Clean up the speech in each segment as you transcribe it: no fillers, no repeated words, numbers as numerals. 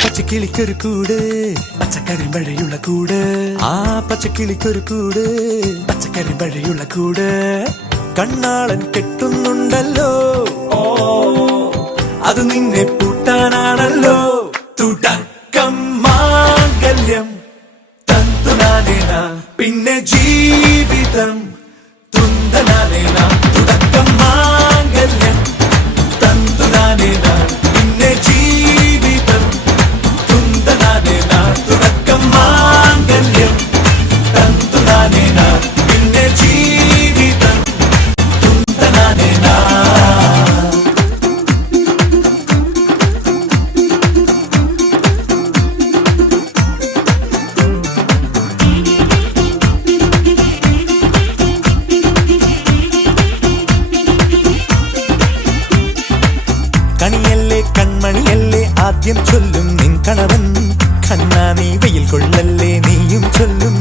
പച്ചക്കിളിക്കൊരു കൂട് പച്ചക്കരിമ്പഴയുള്ള കൂട് ആ പച്ചക്കിളിക്കൊരു കൂട് പച്ചക്കരിമ്പഴയുള്ള കൂട് കണ്ണാളൻ കെട്ടുന്നുണ്ടല്ലോ അത് നിന്നെ പൂട്ടാനാണല്ലോ തുടക്കം മാംഗല്യം തന്തുനാനേന പിന്നെ ജീവിതം തുന്തനാനേന തുടക്കം മാംഗല്യം തന്തുനാനേന പിന്നെ ജീവിതം തുന്തനാനേന തുടക്കം മാംഗല്യം തന്തുനാനേന പിന്നെ ജീവിതം തുന്തനാനേന കണിയല്ലേ കൺമണിയല്ലേ ആദ്യം ചൊല്ലും നിൻ കണവൻ കണ്ണാ നീ വെയിൽ കൊള്ളല്ലേ നീയും ചൊല്ലും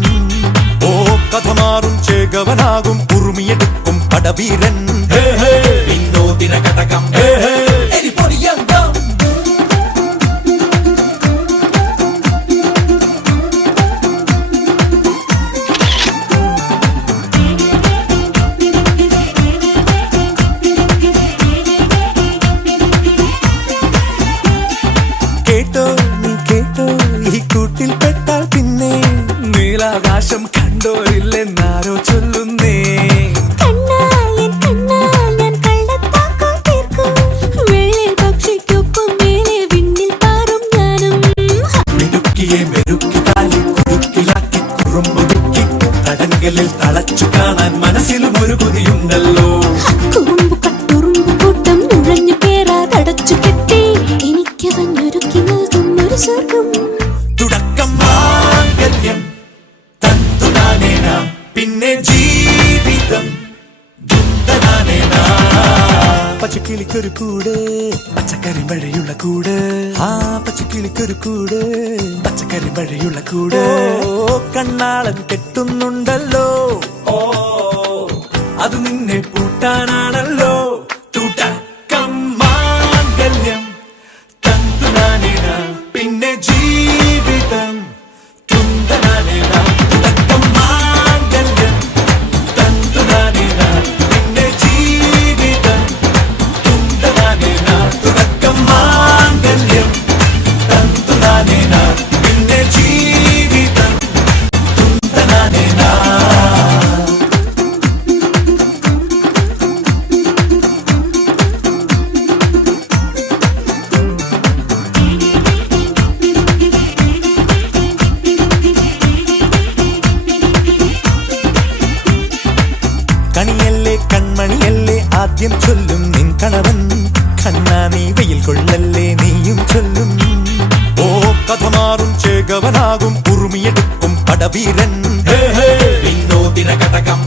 ഓ കഥ മാറും ചേകവനാകും ഉറുമിയെടുക്കും പടവീരൻ വിനോദിന കടകം കൂട്ടിൽ പെട്ടാൽ പിന്നെ നീലാകാശം കണ്ടോരില്ലെന്നാരോ ചൊല്ലുന്നേ മെരുക്കിയെ മെരുക്കി താലി കുരുക്കിലാക്കി കുറുമ്പൊതുക്കി തടങ്കലിൽ തളച്ചു കാണാൻ മനസ്സിലും ഒരു കൊതിയുണ്ടല്ലോ കൂട്ടം നുഴഞ്ഞു കേറാതടച്ചു കെട്ടി എനിക്ക് വന്നൊരുക്കി നൽകുന്നൊരു സ്വർഗം തുടക്കം മാംഗല്യം തന്തുനാനേന പിന്നെ ജീവിതം തുന്തനാനേന പച്ചക്കിളിക്കൊരു കൂട് പച്ചക്കരിമ്പഴയുള്ള കൂട് ആ പച്ചക്കിളിക്കൊരു കൂട് പച്ചക്കരിമ്പഴയുള്ള കൂട് കണ്ണാളൻ കെട്ടുന്നുണ്ടല്ലോ അത് നിന്നെ പൂട്ടാനാണല്ലോ തുടക്കം മാംഗല്യം തന്തുനാനേന പിന്നെ ജീവിതം തുന്തനാനേന തുടക്കം മാംഗല്യം തന്തുനാനേന പിന്നെ ജീവിതം തുന്തനാനേന തുടക്കം മാംഗല്യം തന്തുനാനേന പിന്നെ ജീവിതം തുന്തനാനേന കണിയല്ലേ കൺമണിയല്ലേ ആദ്യം ചൊല്ലും നിൻ കണവൻ കണ്ണാ നീ വെയിൽ കൊള്ളല്ലേ നീയും ചൊല്ലും ഓ കഥ മാറും ചേകവനാകും ഉറുമിയെടുക്കും പടവീരൻ വിനോദിന കടകം